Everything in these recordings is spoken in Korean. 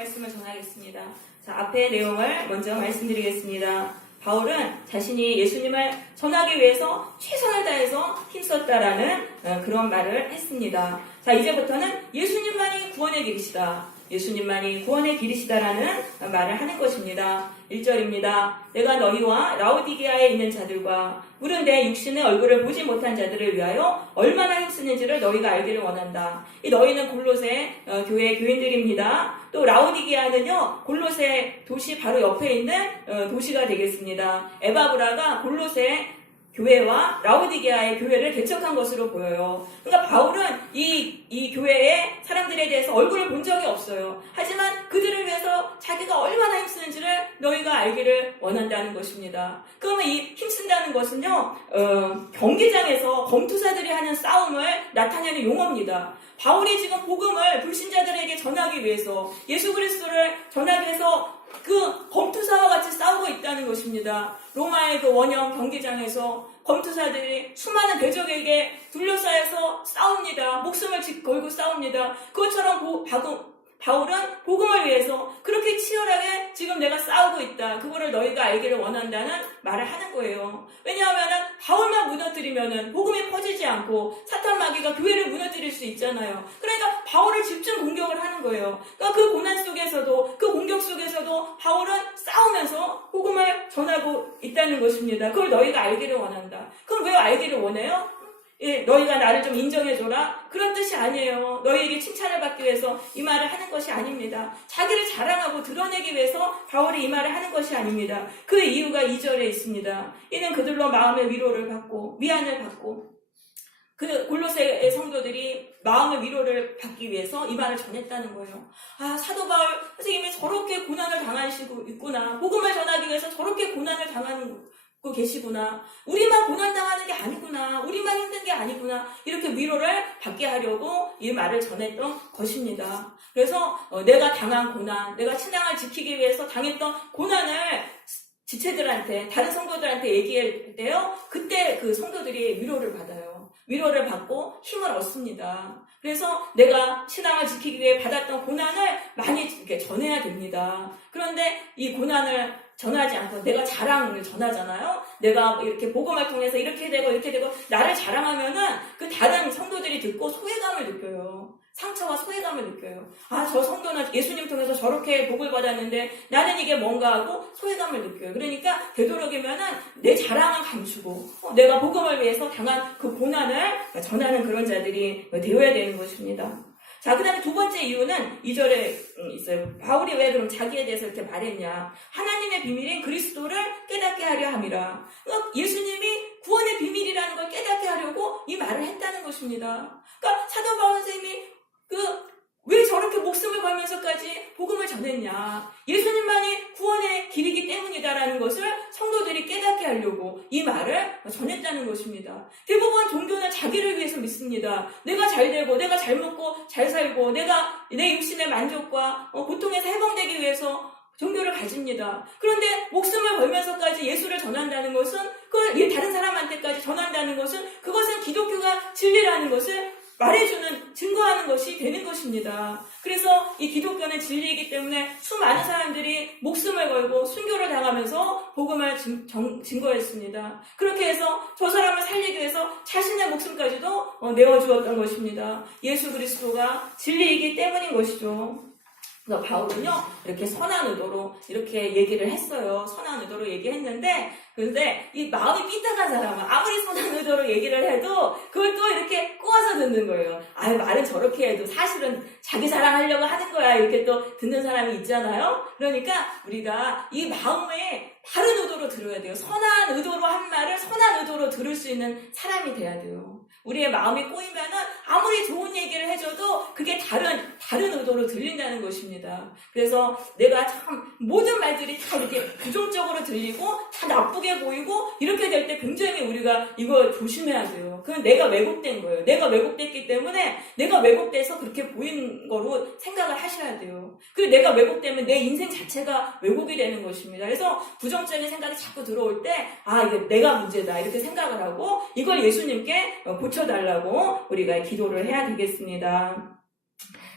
말씀을 전하겠습니다. 자, 앞에 내용을 먼저 말씀드리겠습니다. 바울은 자신이 예수님을 전하기 위해서 최선을 다해서 힘썼다라는 어, 그런 말을 했습니다. 자, 이제부터는 예수님만이 구원의 길이시다. 예수님만이 구원의 길이시다라는 말을 하는 것입니다. 1절입니다. 내가 너희와 라우디게아에 있는 자들과 물은 내 육신의 얼굴을 보지 못한 자들을 위하여 얼마나 힘쓰는지를 너희가 알기를 원한다. 이 너희는 골로새 어, 교회 교인들입니다. 또 라우디게아는요 골로새 도시 바로 옆에 있는 어, 도시가 되겠습니다. 에바브라가 골로새 교회와 라우디게아의 교회를 개척한 것으로 보여요. 그러니까 바울은 이, 이 교회의 사람들에 대해서 얼굴을 본 적이 없어요. 하지만 그들을 위해서 자기가 얼마나 힘쓰는지를 너희가 알기를 원한다는 것입니다. 그러면 이 힘쓴다는 것은요, 어, 경기장에서 검투사들이 하는 싸움을 나타내는 용어입니다. 바울이 지금 복음을 불신자들에게 전하기 위해서 예수 그리스도를 전하기 위해서 그 검투사와 같이 싸우고 있다는 것입니다. 로마의 그 원형 경기장에서 검투사들이 수많은 대적에게 둘러싸여서 싸웁니다. 목숨을 지- 걸고 싸웁니다. 그것처럼 보- 바구- 바울은 복음을 위해서 그렇게 치열하게 지금 내가 싸우고 있다. 그거를 너희가 알기를 원한다는 말을 하는 거예요. 왜냐하면은 바울만 무너뜨리면은 복음이 퍼지지 않고 사탄 마귀가 교회를 무너뜨릴 수 있잖아요. 그러니까 바울을 집중 공격을 하는 거예요. 그러니까 그 고난 속에서도 그 공격 속에서도 바울은 싸우면서 복음을 전하고 있다는 것입니다. 그걸 너희가 알기를 원한다. 그럼 왜 알기를 원해요? 예, 너희가 나를 좀 인정해줘라? 그런 뜻이 아니에요. 너희에게 칭찬을 받기 위해서 이 말을 하는 것이 아닙니다. 자기를 자랑하고 드러내기 위해서 바울이 이 말을 하는 것이 아닙니다. 그 이유가 2절에 있습니다. 이는 그들로 마음의 위로를 받고, 위안을 받고, 그 골로새의 성도들이 마음의 위로를 받기 위해서 이 말을 전했다는 거예요. 아, 사도 바울 선생님이 저렇게 고난을 당하시고 있구나. 복음을 전하기 위해서 저렇게 고난을 당하는 고 계시구나. 우리만 고난당하는 게 아니구나. 우리만 힘든 게 아니구나. 이렇게 위로를 받게 하려고 이 말을 전했던 것입니다. 그래서 어, 내가 당한 고난, 내가 신앙을 지키기 위해서 당했던 고난을 지체들한테, 다른 성도들한테 얘기할 때요, 그때 그 성도들이 위로를 받아요. 위로를 받고 힘을 얻습니다. 그래서 내가 신앙을 지키기 위해 받았던 고난을 많이 이렇게 전해야 됩니다. 그런데 이 고난을 전하지 않고 내가 자랑을 전하잖아요. 내가 이렇게 복음을 통해서 이렇게 되고 이렇게 되고 나를 자랑하면은 그 다른 성도들이 듣고 소외감을 느껴요. 상처와 소외감을 느껴요. 아, 저 성도는 예수님 통해서 저렇게 복을 받았는데 나는 이게 뭔가 하고 소외감을 느껴요. 그러니까 되도록이면은 내 자랑은 감추고 어, 내가 복음을 위해서 당한 그 고난을 전하는 그런 자들이 되어야 되는 것입니다. 자, 그 다음에 두 번째 이유는 2절에 있어요. 바울이 왜 그럼 자기에 대해서 이렇게 말했냐. 하나님의 비밀인 그리스도를 깨닫게 하려 함이라. 예수님이 구원의 비밀이라는 걸 깨닫게 하려고 이 말을 했다는 것입니다. 그러니까 사도 바울 선생님이 그, 왜 저렇게 목숨을 걸면서까지 복음을 전했냐. 예수님만이 구원의 길이기 때문이다라는 것을 성도들이 깨닫게 하려고 이 말을 전했다는 것입니다. 대부분 종교는 자기를 믿습니다. 내가 잘 되고, 내가 잘 먹고, 잘 살고, 내가 내 육신의 만족과 어, 고통에서 해방되기 위해서 종교를 가집니다. 그런데 목숨을 걸면서까지 예수를 전한다는 것은, 그걸 다른 사람한테까지 전한다는 것은, 그것은 기독교가 진리라는 것을 말해주는, 증거하는 것이 되는 것입니다. 그래서 이 기독교는 진리이기 때문에 수많은 사람들이 목숨을 걸고 순교를 당하면서 복음을 증거했습니다. 그렇게 해서 저 사람을 살리기 위해서 자신의 목숨까지도 어, 내어주었던 것입니다. 예수 그리스도가 진리이기 때문인 것이죠. 그래서 바울은요, 이렇게 선한 의도로 이렇게 얘기를 했어요. 선한 의도로 얘기했는데, 근데 이 마음이 삐딱한 사람은 아무리 선한 의도로 얘기를 해도 그걸 또 이렇게 듣는 거예요. 아, 말은 저렇게 해도 사실은 자기 자랑하려고 하는 거야. 이렇게 또 듣는 사람이 있잖아요. 그러니까 우리가 이 마음에 바른 의도로 들어야 돼요. 선한 의도로 한 말을 선한 의도로 들을 수 있는 사람이 돼야 돼요. 우리의 마음이 꼬이면은 아무리 좋은 얘기를 해줘도 그게 다른, 다른 의도로 들린다는 것입니다. 그래서 내가 참 모든 말들이 다 이렇게 부정적으로 들리고 다 나쁘게 보이고 이렇게 될 때 굉장히 우리가 이거 조심해야 돼요. 그건 내가 왜곡된 거예요. 내가 왜곡됐기 때문에 내가 왜곡돼서 그렇게 보이는 거로 생각을 하셔야 돼요. 그리고 내가 왜곡되면 내 인생 자체가 왜곡이 되는 것입니다. 그래서 부정적인 생각이 자꾸 들어올 때, 아, 이게 내가 문제다. 이렇게 생각을 하고, 이걸 예수님께 고쳐달라고 우리가 기도를 해야 되겠습니다.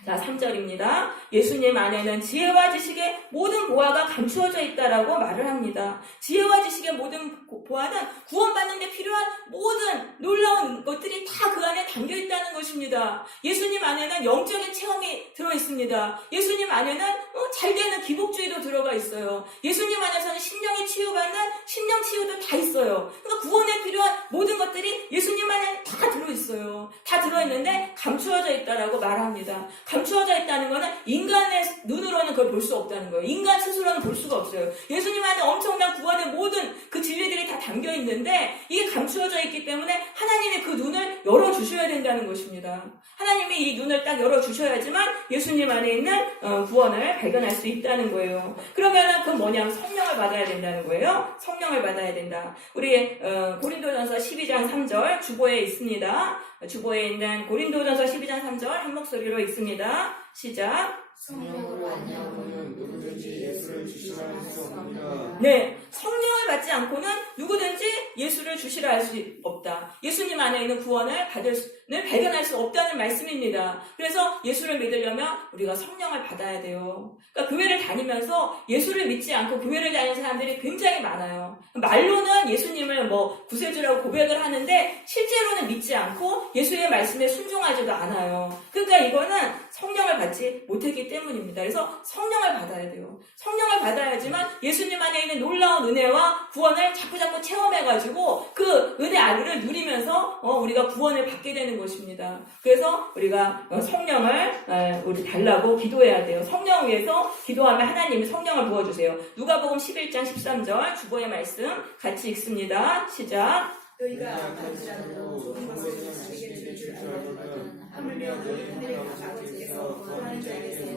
자, 3절입니다. 예수님 안에는 지혜와 지식의 모든 보화가 감추어져 있다라고 말을 합니다. 지혜와 지식의 모든 고- 보화는 구원받는 데 필요한 모든 놀라운 것들이 다 그 안에 담겨 있다는 것입니다. 예수님 안에는 영적인 체험이 들어 있습니다. 예수님 안에는 어, 잘 되는 기복주의도 들어가 있어요. 예수님 안에서는 심령이 치유받는 심령 치유도 다 있어요. 그러니까 구원에 필요한 모든 것들이 예수님 안에 다 들어 있어요. 다 들어 있는데 감추어져 있다라고 말합니다. 감추어져 있다는 거는 인간의 눈으로는 그걸 볼 수 없다는 거예요. 인간 스스로는 볼 수가 없어요. 예수님 안에 엄청난 구원의 모든 그 진리들이 다 담겨 있는데 이게 감추어져 있기 때문에 하나님의 그 눈을 열어 주셔야 된다는 것입니다. 하나님이 이 눈을 딱 열어 주셔야지만 예수님 안에 있는 어, 구원을 발견할 수 있다는 거예요. 그러면은 그 뭐냐 성령을 받아야 된다는 거예요. 성령을 받아야 된다. 우리 어, 고린도전서 12장 3절 주보에 있습니다. 주보에 있는 고린도전서 12장 3절 한 목소리로 읽습니다. 시작. 성령으로 아니하고는 누구든지 예수를 주시라 할 수 없느니라. 네, 성령을 받지 않고는 누구든지 예수를 주시라 할 수 없다. 예수님 안에 있는 구원을 받을 수는 발견할 수 없다는 말씀입니다. 그래서 예수를 믿으려면 우리가 성령을 받아야 돼요. 그러니까 교회를 다니면서 예수를 믿지 않고 교회를 다니는 사람들이 굉장히 많아요. 말로는 예수님을 뭐 구세주라고 고백을 하는데 실제로는 믿지 않고 예수의 말씀에 순종하지도 않아요. 그러니까 이거는 성령을 받지 못했기 때문입니다. 그래서 성령을 받아야 돼요. 성령을 받아야지만 예수님 안에 있는 놀라운 은혜와 구원을 자꾸자꾸 체험해가지고 그 은혜 안을 누리면서 어, 우리가 구원을 받게 되는 것입니다. 그래서 우리가 어, 성령을 어, 우리 달라고 기도해야 돼요. 성령 위해서 기도하면 하나님이 성령을 부어주세요. 누가복음 11장 13절 주보의 말씀 같이 읽습니다. 시작. 너희가 가서 아버지께서 구원하는 자에게서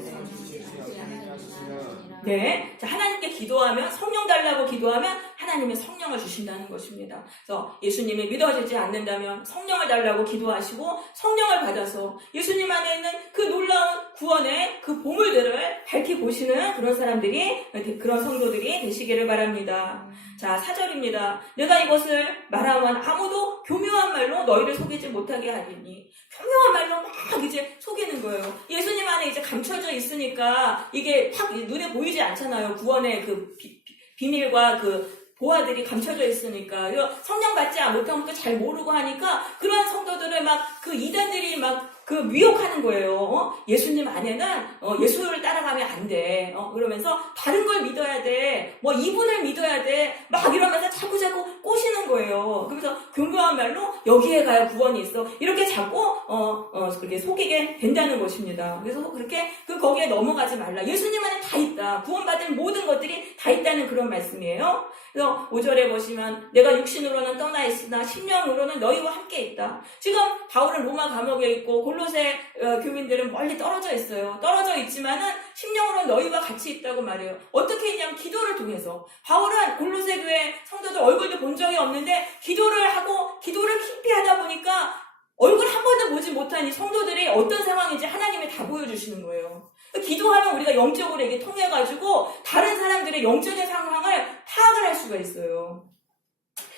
네. 자, 하나님께 기도하면, 성령 달라고 기도하면 하나님이 성령을 주신다는 것입니다. 그래서 예수님이 믿어지지 않는다면 성령을 달라고 기도하시고 성령을 받아서 예수님 안에 있는 그 놀라운 구원의 그 보물들을 밝히 보시는 그런 사람들이, 그런 성도들이 되시기를 바랍니다. 자, 사절입니다. 내가 이것을 말하면 아무도 교묘한 말로 너희를 속이지 못하게 하리니. 교묘한 말로 막 이제 속이는 거예요. 예수님 안에 이제 감춰져 있으니까 이게 확 눈에 보이지 않잖아요. 구원의 그 비, 밀과 그 보화들이 감춰져 있으니까. 성령 받지 못하면 또잘 모르고 하니까 그러한 성도들을 막 그 이단들이 막 그 미혹하는 거예요. 어? 예수님 안에는 어, 예수를 따라가면 안 돼. 어, 그러면서 다른 걸 믿어야 돼. 뭐 이분을 믿어야 돼. 막 이러면서 자꾸 자꾸 꼬시는 거예요. 그래서 교묘한 말로 여기에 가야 구원이 있어. 이렇게 자꾸 어, 어, 그렇게 속이게 된다는 것입니다. 그래서 그렇게 그 거기에 넘어가지 말라. 예수님 안에 다 있다. 구원받을 모든 것들이 다 있다는 그런 말씀이에요. 그래서 5절에 보시면 내가 육신으로는 떠나 있으나 심령으로는 너희와 함께 있다. 지금 바울은 로마 감옥에 있고 골로새 어, 교민들은 멀리 떨어져 있어요. 떨어져 있지만은 심령으로는 너희와 같이 있다고 말해요. 어떻게 있냐면 기도를 통해서 바울은 골로새 교회 성도들 얼굴도 본 적이 없는데 기도를 하고 기도를 깊이 하다 보니까 얼굴 한 번도 보지 못한 이 성도들이 어떤 상황인지 하나님이 다 보여주시는 거예요. 기도하면 우리가 영적으로 이게 통해가지고 다른 사람들의 영적인 상황을 파악을 할 수가 있어요.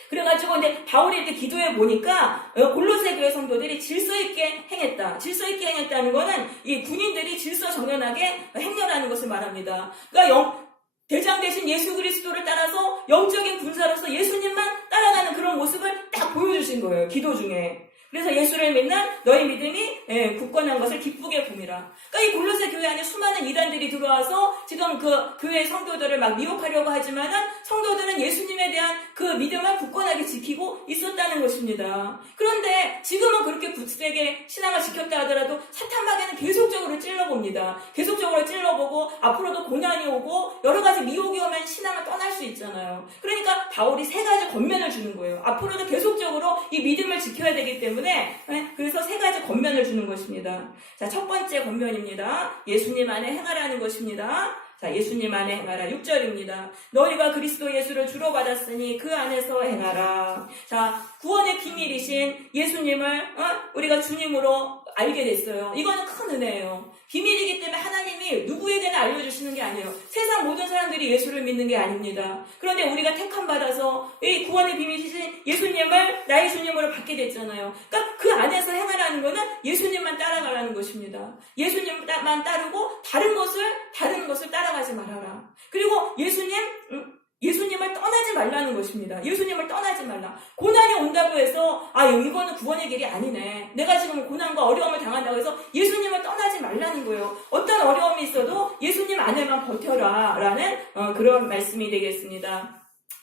그래가지고 근데 바울이 이렇게 기도해 보니까 어, 골로새 교회 성도들이 질서 있게 행했다. 질서 있게 행했다는 거는 이 군인들이 질서 정연하게 행렬하는 것을 말합니다. 그러니까 영, 대장 대신 예수 그리스도를 따라서 영적인 군사로서 예수님만 따라가는 그런 모습을 딱 보여주신 거예요. 기도 중에. 그래서 예수를 믿는 너희 믿음이 예, 굳건한 것을 기쁘게 봄이라. 그러니까 이 골로새 교회 안에 수많은 이단들이 들어와서 지금 그 교회 성도들을 막 미혹하려고 하지만은 성도들은 예수님에 대한 그 믿음을 굳건하게 지키고 있었다는 것입니다. 그런데 지금은 그렇게 굳세게 신앙을 지켰다 하더라도 사탄 마귀는 계속적으로 찔러봅니다. 계속적으로 찔러보고 앞으로도 고난이 오고 여러 가지 미혹이 오면 신앙을 떠날 수 있잖아요. 그러니까 바울이 세 가지 권면을 주는 거예요. 앞으로도 계속적으로 이 믿음을 지켜야 되기 때문에 네, 그래서 세 가지 권면을 주는 것입니다. 자, 첫 번째 권면입니다. 예수님 안에 행하라는 것입니다. 자, 예수님 안에 행하라. 6절입니다. 너희가 그리스도 예수를 주로 받았으니 그 안에서 행하라. 자, 구원의 비밀이신 예수님을 어? 우리가 주님으로 알게 됐어요. 이거는 큰 은혜예요. 비밀이기 때문에 하나님이 누구에게나 알려주시는 게 아니에요. 세상 모든 사람들이 예수를 믿는 게 아닙니다. 그런데 우리가 택함 받아서 이 구원의 비밀이신 예수님을 나의 주님으로 받게 됐잖아요. 그러니까 그 안에서 행하라는 거는 예수님만 따라가라는 것입니다. 예수님만 따르고 다른 것을 다른 것을 따라가지 말아라. 그리고 예수님 음, 예수님을 떠나지 말라는 것입니다. 예수님을 떠나지 말라. 고난이 온다고 해서 아 이거는 구원의 길이 아니네. 내가 지금 고난과 어려움을 당한다고 해서 예수님을 떠나지 말라는 거예요. 어떤 어려움이 있어도 예수님 안에만 버텨라 라는 어, 그런 말씀이 되겠습니다.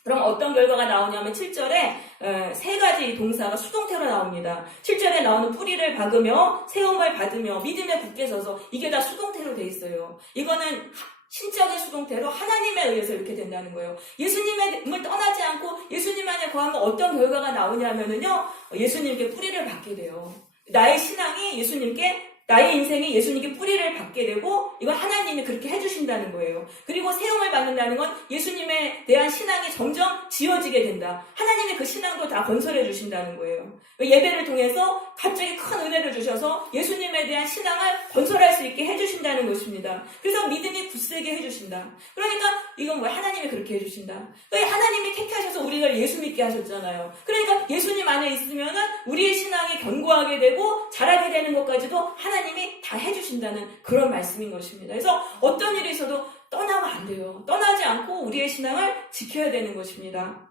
그럼 어떤 결과가 나오냐면 7절에 세 가지 동사가 수동태로 나옵니다. 7절에 나오는 뿌리를 박으며 세움을 받으며 믿음에 굳게 서서 이게 다 수동태로 돼 있어요. 이거는 신적인 수동태로 하나님에 의해서 이렇게 된다는 거예요. 예수님을 떠나지 않고 예수님 안에 거하면 어떤 결과가 나오냐면은요, 예수님께 뿌리를 받게 돼요. 나의 신앙이 예수님께 나의 인생이 예수님께 뿌리를 받게 되고 이건 하나님이 그렇게 해주신다는 거예요. 그리고 세움을 받는다는 건 예수님에 대한 신앙이 점점 지어지게 된다. 하나님이 그 신앙도 다 건설해 주신다는 거예요. 예배를 통해서 갑자기 큰 은혜를 주셔서 예수님에 대한 신앙을 건설할 수 있게 해주신다는 것입니다. 그래서 믿음이 굳세게 해주신다. 그러니까 이건 뭐 하나님이 그렇게 해주신다. 하나님이 택하셔서 우리를 예수 믿게 하셨잖아요. 그러니까 예수님 안에 있으면은 우리의 신앙이 견고하게 되고 자라게 되는 것까지도 하나 님이 다 해주신다는 그런 말씀인 것입니다. 그래서 어떤 일이 있어도 떠나면 안 돼요. 떠나지 않고 우리의 신앙을 지켜야 되는 것입니다.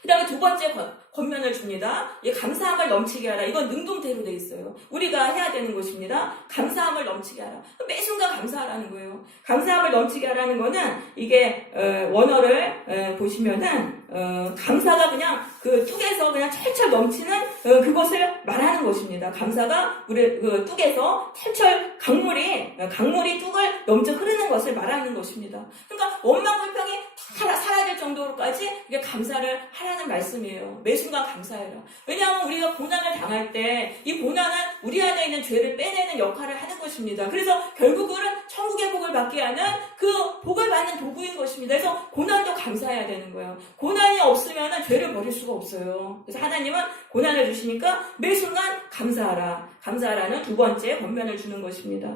그 다음에 두 번째 권, 권면을 줍니다. 이 감사함을 넘치게 하라. 이건 능동태로 돼 있어요. 우리가 해야 되는 것입니다. 감사함을 넘치게 하라. 매 순간 감사하라는 거예요. 감사함을 넘치게 하라는 거는 이게 어, 원어를 어, 보시면은 어, 감사가 그냥 그 뚝에서 그냥 철철 넘치는 어, 그것을 말하는 것입니다. 감사가 우리 그 뚝에서 철철 강물이 어, 강물이 뚝을 넘쳐 흐르는 것을 말하는 것입니다. 그러니까 원망 불평이 다 사라질 정도로까지 이게 감사를 하라는 말씀이에요. 매 순간 감사해라. 왜냐하면 우리가 고난을 당할 때 이 고난은 우리 안에 있는 죄를 빼내는 역할을 하는 것입니다. 그래서 결국은 천국의 복을 받게 하는 그 복을 받는 도구인 것입니다. 그래서 고난도 감사해야 되는 거예요. 고난 이 없으면 죄를 버릴 수가 없어요. 그래서 하나님은 고난을 주시니까 매 순간 감사하라. 감사하라는 두 번째 권면을 주는 것입니다.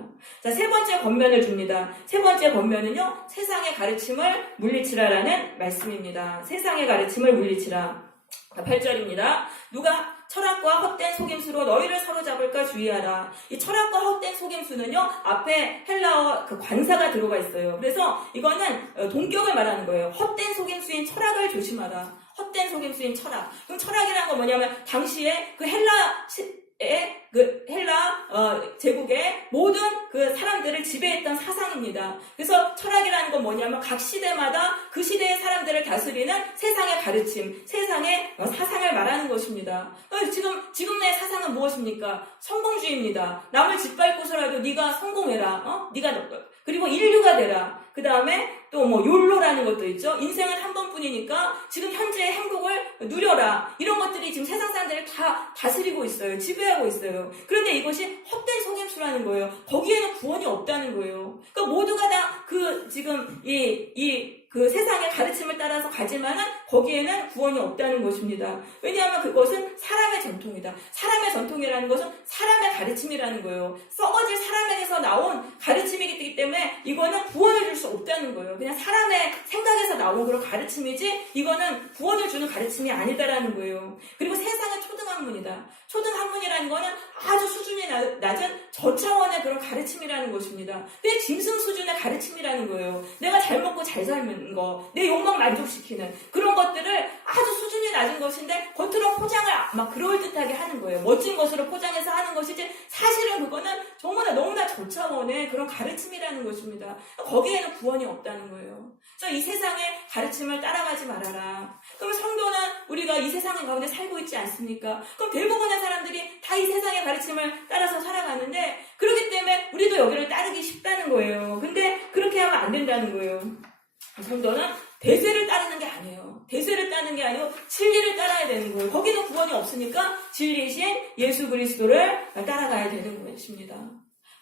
자, 세 번째 권면을 줍니다. 세 번째 권면은요, 세상의 가르침을 물리치라라는 말씀입니다. 세상의 가르침을 물리치라. 8절입니다. 누가 철학과 헛된 속임수로 너희를 사로잡을까 주의하라. 이 철학과 헛된 속임수는요, 앞에 헬라어 그 관사가 들어가 있어요. 그래서 이거는 어, 동격을 말하는 거예요. 헛된 속임수인 철학을 조심하라. 헛된 속임수인 철학. 그럼 철학이라는 건 뭐냐면, 당시에 그 헬라 시- 의그 헬라 어, 제국의 모든 그 사람들을 지배했던 사상입니다. 그래서 철학이라는 건 뭐냐면 각 시대마다 그 시대의 사람들을 다스리는 세상의 가르침, 세상의 어, 사상을 말하는 것입니다. 어, 지금 지금의 사상은 무엇입니까? 성공주의입니다. 남을 짓밟고서라도 네가 성공해라. 어? 네가 너- 그리고 인류가 되라. 그 다음에 또 뭐 욜로라는 것도 있죠. 인생은 한 번뿐이니까 지금 현재의 행복을 누려라. 이런 것들이 지금 세상 사람들을 다 다스리고 있어요. 지배하고 있어요. 그런데 이것이 헛된 속임수라는 거예요. 거기에는 구원이 없다는 거예요. 그러니까 모두가 다 그 지금 이 이 그 세상의 가르침을 따라서 가지만은 거기에는 구원이 없다는 것입니다. 왜냐하면 그것은 사람의 전통이다. 사람의 전통이라는 것은 사람의 가르침이라는 거예요. 썩어질 사람에게서 나온 가르침이기 때문에 이거는 구원을 줄 수 없다는 거예요. 그냥 사람의 생각에서 나온 그런 가르침이지 이거는 구원을 주는 가르침이 아니다라는 거예요. 그리고 세상의 초등학문이다. 초등학문이라는 거는 아주 수준이 나- 낮은 저차원의 그런 가르침이라는 것입니다. 내 짐승 수준의 가르침이라는 거예요. 내가 잘 먹고 잘 살는 거, 내 욕망 만족시키는 그런 것들을 아주 수준이 낮은 것인데 겉으로 포장을 막 그럴듯하게 하는 거예요. 멋진 것으로 포장해서 하는 것이지 사실은 그거는 정말 너무나 저차원의 그런 가르침이라는 것입니다. 거기에는 구원이 없다는 거예요. 그래서 이 세상의 가르침을 따라가지 말아라. 그럼 성도는 우리가 이 세상 가운데 살고 있지 않습니까? 그럼 대부분의 사람들이 다 이 세상의 가르침을 따라서 살아가는데 그렇기 때문에 우리도 여기를 따르기 쉽다는 거예요. 근데 그렇게 하면 안 된다는 거예요. 성도는 대세를 따르는 게 아니에요. 대세를 따르는 게 아니고 진리를 따라야 되는 거예요. 거기는 구원이 없으니까 진리이신 예수 그리스도를 따라가야 되는 것입니다.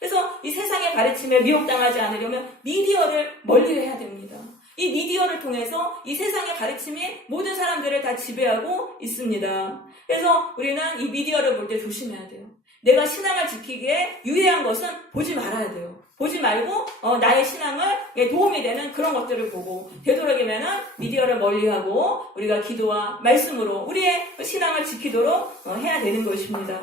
그래서 이 세상의 가르침에 미혹당하지 않으려면 미디어를 멀리 해야 됩니다. 이 미디어를 통해서 이 세상의 가르침이 모든 사람들을 다 지배하고 있습니다. 그래서 우리는 이 미디어를 볼 때 조심해야 돼요. 내가 신앙을 지키기에 유해한 것은 보지 말아야 돼요. 보지 말고 어, 나의 신앙을 에 도움이 되는 그런 것들을 보고 되도록이면은 미디어를 멀리하고 우리가 기도와 말씀으로 우리의 그 신앙을 지키도록 어, 해야 되는 것입니다.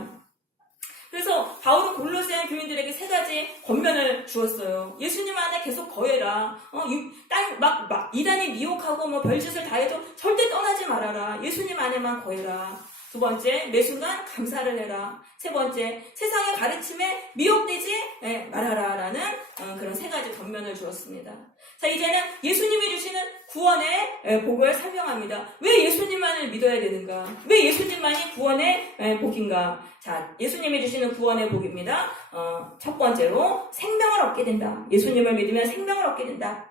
그래서 바울은 골로새한 교인들에게 세 가지 권면을 주었어요. 예수님 안에 계속 거해라. 어, 유- 땅, 막, 막, 이단이 미혹하고 뭐 별짓을 다 해도 절대 떠나지 말아라. 예수님 안에만 거해라. 두 번째, 매 순간 감사를 해라. 세 번째, 세상의 가르침에 미혹되지 예, 말아라 라는 어, 그런 세 가지 권면을 주었습니다. 자, 이제는 예수님이 주시는 구원의 예, 복을 설명합니다. 왜 예수님만을 믿어야 되는가? 왜 예수님만이 구원의 예, 복인가? 자, 예수님이 주시는 구원의 복입니다. 어, 첫 번째로 생명을 얻게 된다. 예수님을 믿으면 생명을 얻게 된다.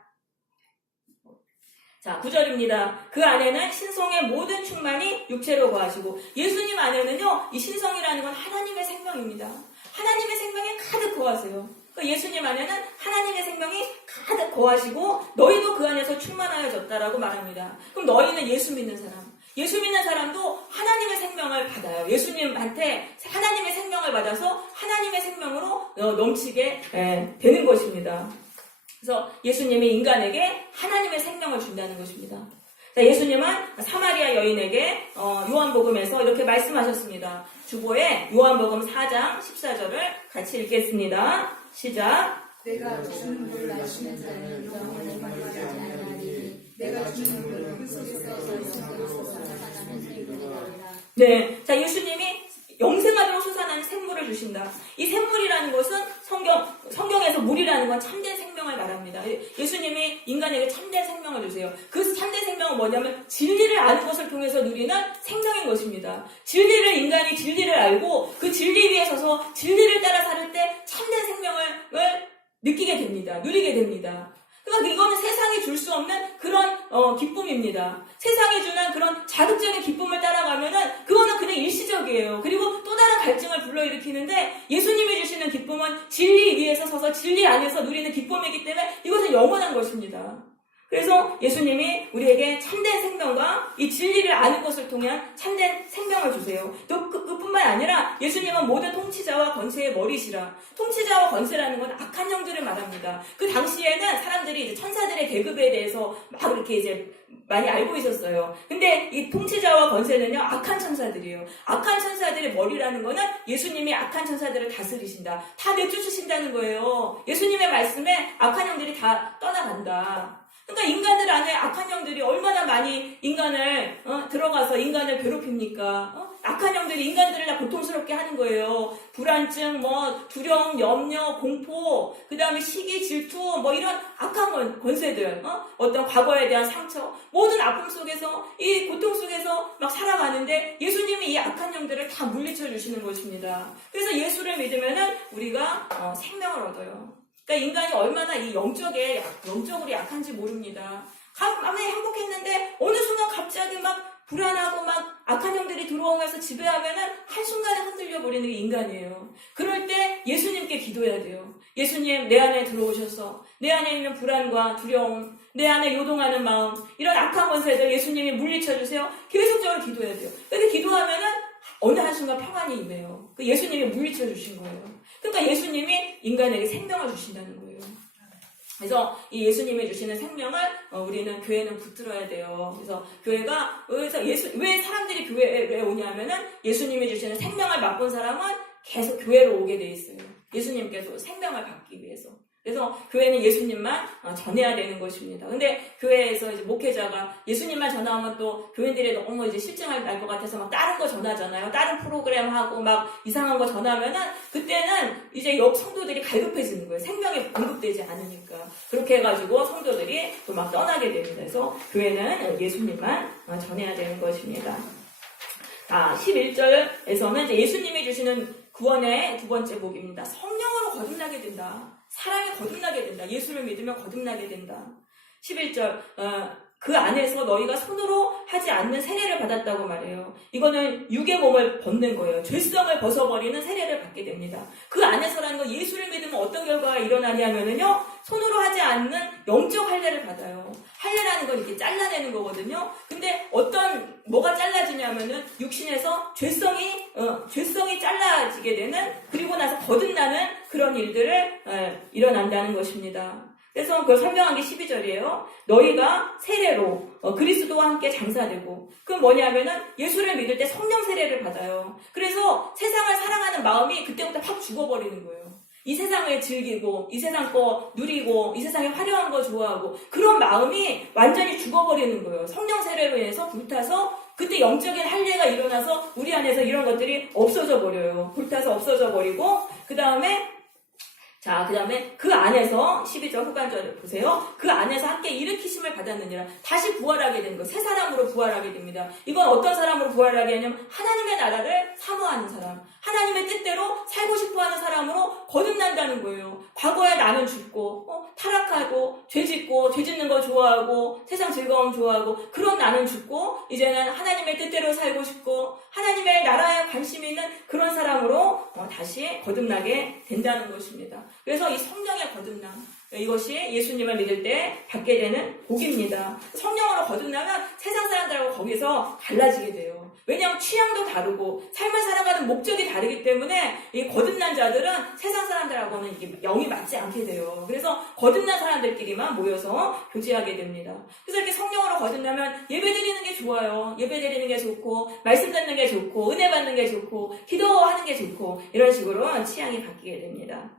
자, 9절입니다. 그 안에는 신성의 모든 충만이 육체로 거하시고 예수님 안에는요, 이 신성이라는 건 하나님의 생명입니다. 하나님의 생명이 가득 거하세요. 그 예수님 안에는 하나님의 생명이 가득 거하시고 너희도 그 안에서 충만하여졌다라고 말합니다. 그럼 너희는 예수 믿는 사람. 예수 믿는 사람도 하나님의 생명을 받아요. 예수님한테 하나님의 생명을 받아서 하나님의 생명으로 어, 넘치게 예, 되는 것입니다. 그래서 예수님이 인간에게 하나님의 생명을 준다는 것입니다. 자, 예수님은 사마리아 여인에게 어, 요한복음에서 이렇게 말씀하셨습니다. 주보에 요한복음 4장 14절을 같이 읽겠습니다. 시작. 내가 주는 물을 마시는 자는 영원히 말하지 아니하니 내가 주는 물은 그 속에서 영생으로 살아나는 생명이라 네. 자, 예수님이 영생하도록 솟아나는 샘물을 주신다. 이 샘물이라는 것은 성경, 성경에서 물이라는 건 참된 생명을 말합니다. 예- 예수님이 인간에게 참된 생명을 주세요. 그 참된 생명은 뭐냐면 진리를 아는 것을 통해서 누리는 생명인 것입니다. 진리를 인간이 진리를 알고 그 진리 위에 서서 진리를 따라 살을 때 참된 생명을 을 느끼게 됩니다. 누리게 됩니다. 그러니까 이거는 세상이 줄 수 없는 그런 어, 기쁨입니다. 세상이 주는 그런 자극적인 기쁨을 따라가면은 그거는 그냥 일시적이에요. 그리고 또 다른 갈증을 불러일으키는데 예수님이 주시는 기쁨은 진리 위에서 서서 진리 안에서 누리는 기쁨이기 때문에 이것은 영원한 것입니다. 그래서 예수님이 우리에게 참된 생명과 이 진리를 아는 것을 통한 참된 생명을 주세요. 또 그, 그뿐만 아니라 예수님은 모든 통치자와 권세의 머리시라. 통치자와 권세라는 건 말합니다. 그 당시에는 사람들이 이제 천사들의 계급에 대해서 막 이렇게 이제 많이 알고 있었어요. 근데 이 통치자와 권세는요, 악한 천사들이에요. 악한 천사들의 머리라는 거는 예수님이 악한 천사들을 다스리신다. 다 내쫓으신다는 거예요. 예수님의 말씀에 악한 영들이 다 떠나간다. 그러니까 인간들 안에 악한 영들이 얼마나 많이 인간을 어, 들어가서 인간을 괴롭힙니까? 어? 악한 영들이 인간들을 다 고통스럽게 하는 거예요. 불안증, 뭐 두려움, 염려, 공포, 그 다음에 시기, 질투, 뭐 이런 악한 권, 권세들, 어? 떤 과거에 대한 상처, 모든 아픔 속에서 이 고통 속에서 막 살아가는데 예수님이 이 악한 영들을 다 물리쳐 주시는 것입니다. 그래서 예수를 믿으면은 우리가 어, 생명을 얻어요. 그러니까 인간이 얼마나 이 영적에 영적으로 약한지 모릅니다. 마음에 행복했는데 어느 순간 갑자기 막 불안하고 막 악한 영들이 들어오면서 지배하면은 한순간에 흔들려 버리는 게 인간이에요. 그럴 때 예수님께 기도해야 돼요. 예수님 내 안에 들어오셔서 내 안에 있는 불안과 두려움, 내 안에 요동하는 마음, 이런 악한 권세들 예수님이 물리쳐 주세요. 계속적으로 기도해야 돼요. 근데 기도하면은 어느 한순간 평안이 임해요. 그 예수님이 물리쳐 주신 거예요. 그러니까 예수님이 인간에게 생명을 주신다는 거예요. 그래서 이 예수님이 주시는 생명을 어, 우리는 교회는 붙들어야 돼요. 그래서 교회가 그래서 예수 왜 사람들이 교회에 오냐면은 예수님이 주시는 생명을 맛본 사람은 계속 교회로 오게 돼 있어요. 예수님께서 생명을 받기 위해서. 그래서 교회는 예수님만 어, 전해야 되는 것입니다. 근데 교회에서 이제 목회자가 예수님만 전하면 또 교인들이 너무 이제 실증을 날것 같아서 막 다른 거 전하잖아요. 다른 프로그램 하고 막 이상한 거 전하면은 그때는 이제 역 성도들이 갈급해지는 거예요. 생명이 공급되지 않으니까. 그렇게 해가지고 성도들이 또 막 떠나게 됩니다. 그래서 교회는 예수님만 어, 전해야 되는 것입니다. 아, 11절에서는 이제 예수님이 주시는 구원의 두 번째 복입니다. 성령으로 거듭나게 된다. 사랑에 거듭나게 된다. 예수를 믿으면 거듭나게 된다. 11절, 어, 그 안에서 너희가 손으로 하지 않는 세례를 받았다고 말해요. 이거는 육의 몸을 벗는 거예요. 죄성을 벗어버리는 세례를 받게 됩니다. 그 안에서라는 건 예수를 믿으면 어떤 결과가 일어나냐면요. 손으로 하지 않는 영적 할례를 받아요. 할례라는 건 이렇게 잘라내는 거거든요. 근데 어떤 뭐가 잘라지냐면은 육신에서 죄성이 어, 죄성이 잘라지게 되는 그리고 나서 거듭나는 그런 일들을 어, 일어난다는 것입니다. 그래서 그걸 설명한 게 12절이에요. 너희가 세례로 어, 그리스도와 함께 장사되고 그 뭐냐면은 예수를 믿을 때 성령 세례를 받아요. 그래서 세상을 사랑하는 마음이 그때부터 확 죽어버리는 거예요. 이 세상을 즐기고 이 세상 거 누리고 이 세상의 화려한 거 좋아하고 그런 마음이 완전히 죽어버리는 거예요. 성령 세례로 인해서 불타서 그때 영적인 할례가 일어나서 우리 안에서 이런 것들이 없어져 버려요. 불타서 없어져 버리고 그 다음에 자, 그 다음에 그 안에서 12절 후반절에 보세요. 그 안에서 함께 일으키심을 받았느니라. 다시 부활하게 되는 거. 새 사람으로 부활하게 됩니다. 이건 어떤 사람으로 부활하게 하냐면 하나님의 나라를 사모하는 사람. 하나님의 뜻대로 살고 싶어 하는 사람으로 거듭난다는 거예요. 과거에 나는 죽고, 어, 타락하고, 죄 짓고, 죄 짓는 거 좋아하고, 세상 즐거움 좋아하고, 그런 나는 죽고, 이제는 하나님의 뜻대로 살고 싶고, 하나님의 나라에 관심 있는 그런 사람으로 어, 다시 거듭나게 된다는 것입니다. 그래서 이 성령의 거듭남, 이것이 예수님을 믿을 때 받게 되는 복입니다. 성령으로 거듭나면 세상 사람들하고 거기서 달라지게 돼요. 왜냐하면 취향도 다르고 삶을 살아가는 목적이 다르기 때문에 이 거듭난 자들은 세상 사람들하고는 이게 영이 맞지 않게 돼요. 그래서 거듭난 사람들끼리만 모여서 교제하게 됩니다. 그래서 이렇게 성령으로 거듭나면 예배 드리는 게 좋아요. 예배 드리는 게 좋고 말씀 듣는 게 좋고 은혜 받는 게 좋고 기도하는 게 좋고 이런 식으로 취향이 바뀌게 됩니다.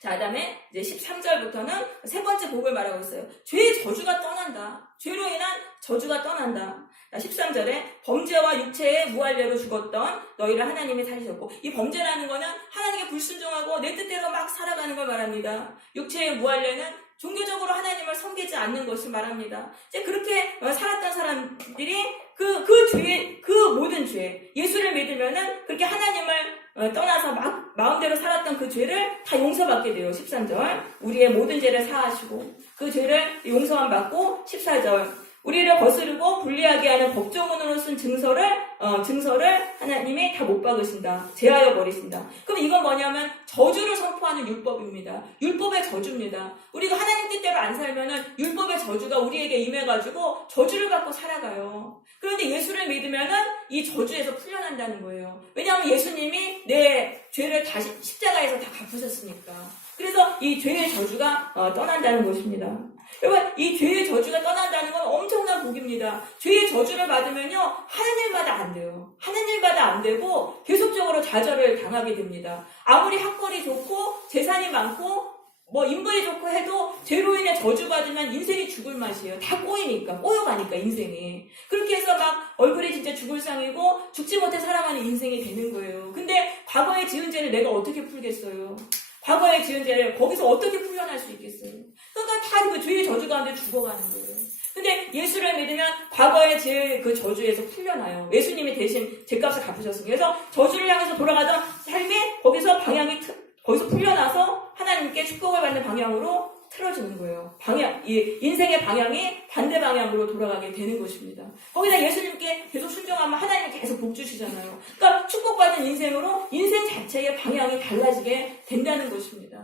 자, 그 다음에 이제 13절부터는 세 번째 복을 말하고 있어요. 죄의 저주가 떠난다. 죄로 인한 저주가 떠난다. 13절에 범죄와 육체의 무할례로 죽었던 너희를 하나님이 살리셨고 이 범죄라는 거는 하나님께 불순종하고 내 뜻대로 막 살아가는 걸 말합니다. 육체의 무할례는 종교적으로 하나님을 섬기지 않는 것을 말합니다. 이제 그렇게 살았던 사람들이 그, 그 죄, 그 모든 죄, 예수를 믿으면은 그렇게 하나님을 어, 떠나서 막 마음대로 살았던 그 죄를 다 용서받게 돼요. 13절. 우리의 모든 죄를 사하시고 그 죄를 용서만 받고 14절. 우리를 거스르고 불리하게 하는 법조문으로 쓴 증서를 어, 증서를 하나님이 다 못 박으신다. 제하여 버리신다. 그럼 이건 뭐냐면 저주를 선포하는 율법입니다. 율법의 저주입니다. 우리가 하나님 뜻대로 안 살면은 율법의 저주가 우리에게 임해가지고 저주를 받고 살아가요. 그런데 예수를 믿으면은 이 저주에서 풀려난다는 거예요. 왜냐하면 예수님이 내 죄를 다시 십자가에서 다 갚으셨으니까. 그래서 이 죄의 저주가 어, 떠난다는 것입니다. 여러분, 이 죄의 저주가 떠난다는 건 엄청난 복입니다. 죄의 저주를 받으면요, 하는 일마다 안 돼요. 하는 일마다 안 되고, 계속적으로 좌절을 당하게 됩니다. 아무리 학벌이 좋고, 재산이 많고, 뭐, 인물이 좋고 해도, 죄로 인해 저주받으면 인생이 죽을 맛이에요. 다 꼬이니까, 꼬여가니까, 인생이. 그렇게 해서 막, 얼굴이 진짜 죽을 상이고, 죽지 못해 살아가는 인생이 되는 거예요. 근데, 과거에 지은 죄를 내가 어떻게 풀겠어요? 과거에 지은 죄를 거기서 어떻게 풀려날 수 있겠어요? 그러니까 다 그 죄의 저주 가운데 죽어가는 거예요. 근데 예수를 믿으면 과거의 죄의 그 저주에서 풀려나요. 예수님이 대신 죄값을 갚으셨으니까. 그래서 저주를 향해서 돌아가던 삶이 거기서 방향이, 트- 거기서 풀려나서 하나님께 축복을 받는 방향으로 틀어지는 거예요. 방향, 이 인생의 방향이 반대 방향으로 돌아가게 되는 것입니다. 거기다 예수님께 계속 순종하면 하나님이 계속 복 주시잖아요. 그러니까 축복받은 인생으로 인생 자체의 방향이 달라지게 된다는 것입니다.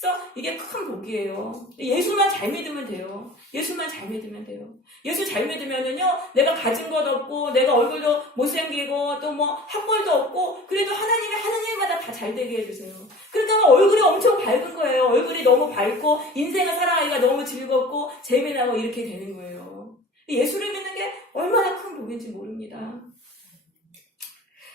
그래서 이게 큰 복이에요. 예수만 잘 믿으면 돼요. 예수만 잘 믿으면 돼요. 예수 잘 믿으면은요, 내가 가진 것 없고, 내가 얼굴도 못생기고, 또 뭐 학벌도 없고, 그래도 하나님이 하는 일마다 다 잘 되게 해주세요. 그러다가 얼굴이 엄청 밝은 거예요. 얼굴이 너무 밝고, 인생을 살아가기가 너무 즐겁고, 재미나고 이렇게 되는 거예요. 예수를 믿는 게 얼마나 큰 복인지 모릅니다.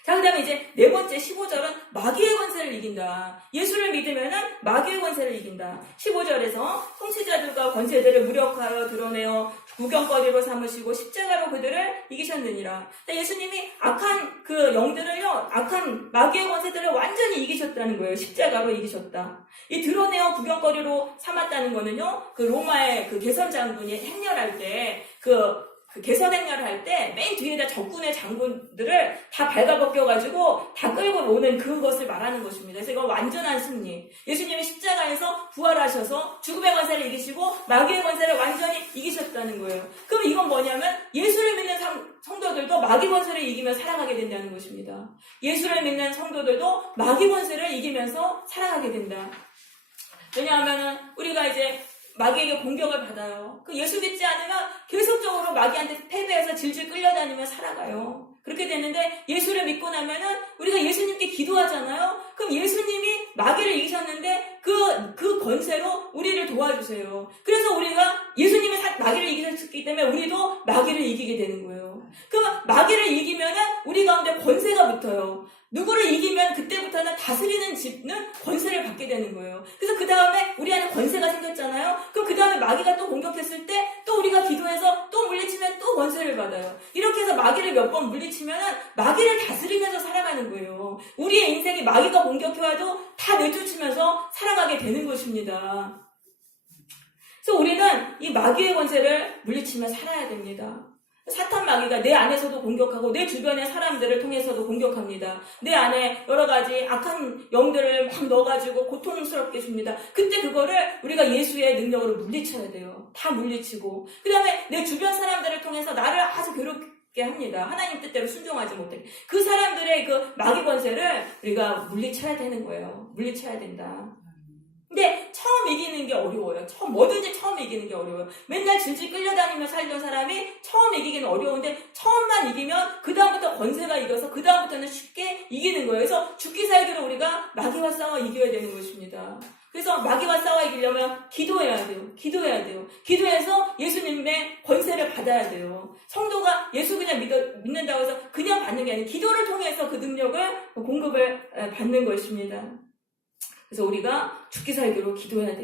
자, 그 다음에 이제 네 번째 15절은 마귀의 권세를 이긴다. 예수를 믿으면은 마귀의 권세를 이긴다. 15절에서 통치자들과 권세들을 무력하여 드러내어 구경거리로 삼으시고 십자가로 그들을 이기셨느니라. 자, 예수님이 악한 그 영들을요, 악한 마귀의 권세들을 완전히 이기셨다는 거예요. 십자가로 이기셨다. 이 드러내어 구경거리로 삼았다는 거는요, 그 로마의 그 개선 장군이 행렬할 때, 그 그 개선 행렬을 할 때 맨 뒤에다 적군의 장군들을 다 발가벗겨가지고 다 끌고 오는 그것을 말하는 것입니다. 그래서 이건 완전한 승리. 예수님이 십자가에서 부활하셔서 죽음의 권세를 이기시고 마귀의 권세를 완전히 이기셨다는 거예요. 그럼 이건 뭐냐면 예수를 믿는 상- 성도들도 마귀 권세를 이기며 살아가게 된다는 것입니다. 예수를 믿는 성도들도 마귀 권세를 이기면서 살아가게 된다. 왜냐하면은 우리가 이제 마귀에게 공격을 받아요. 그 예수 믿지 않으면 계속적으로 마귀한테 패배해서 질질 끌려다니며 살아가요. 그렇게 되는데 예수를 믿고 나면은 우리가 예수님께 기도하잖아요. 그럼 예수님이 마귀를 이기셨는데 그, 그 권세로 우리를 도와주세요. 그래서 우리가 예수님이 사- 마귀를 이기셨기 때문에 우리도 마귀를 이기게 되는 거예요. 그럼 마귀를 이기면은 우리 가운데 권세가 붙어요. 누구를 이기면 그때부터는 다스리는 집는 권세를 받게 되는 거예요. 그래서 그 다음에 우리 안에 권세가 생겼잖아요. 그럼 그 다음에 마귀가 또 공격했을 때 또 우리가 기도해서 또 물리치면 또 권세를 받아요. 이렇게 해서 마귀를 몇 번 물리치면은 마귀를 다스리면서 살아가는 거예요. 우리의 인생이 마귀가 공격해와도 다 내쫓으면서 살아가게 되는 것입니다. 그래서 우리는 이 마귀의 권세를 물리치며 살아야 됩니다. 사탄 마귀가 내 안에서도 공격하고 내 주변의 사람들을 통해서도 공격합니다. 내 안에 여러 가지 악한 영들을 막 넣어가지고 고통스럽게 줍니다. 그때 그거를 우리가 예수의 능력으로 물리쳐야 돼요. 다 물리치고. 그 다음에 내 주변 사람들을 통해서 나를 아주 괴롭게 합니다. 하나님 뜻대로 순종하지 못해. 그 사람들의 그 마귀 권세를 우리가 물리쳐야 되는 거예요. 물리쳐야 된다. 근데 처음 이기는 게 어려워요. 처음 뭐든지 처음 이기는 게 어려워요. 맨날 질질 끌려다니며 살던 사람이 처음 이기기는 어려운데 처음만 이기면 그 다음부터 권세가 이겨서 그 다음부터는 쉽게 이기는 거예요. 그래서 죽기 살기로 우리가 마귀와 싸워 이겨야 되는 것입니다. 그래서 마귀와 싸워 이기려면 기도해야 돼요. 기도해야 돼요. 기도해서 예수님의 권세를 받아야 돼요. 성도가 예수 그냥 믿어, 믿는다고 해서 그냥 받는 게 아니라 기도를 통해서 그 능력을 공급을 받는 것입니다. 그래서 우리가 죽기 살기로 기도해야 돼요.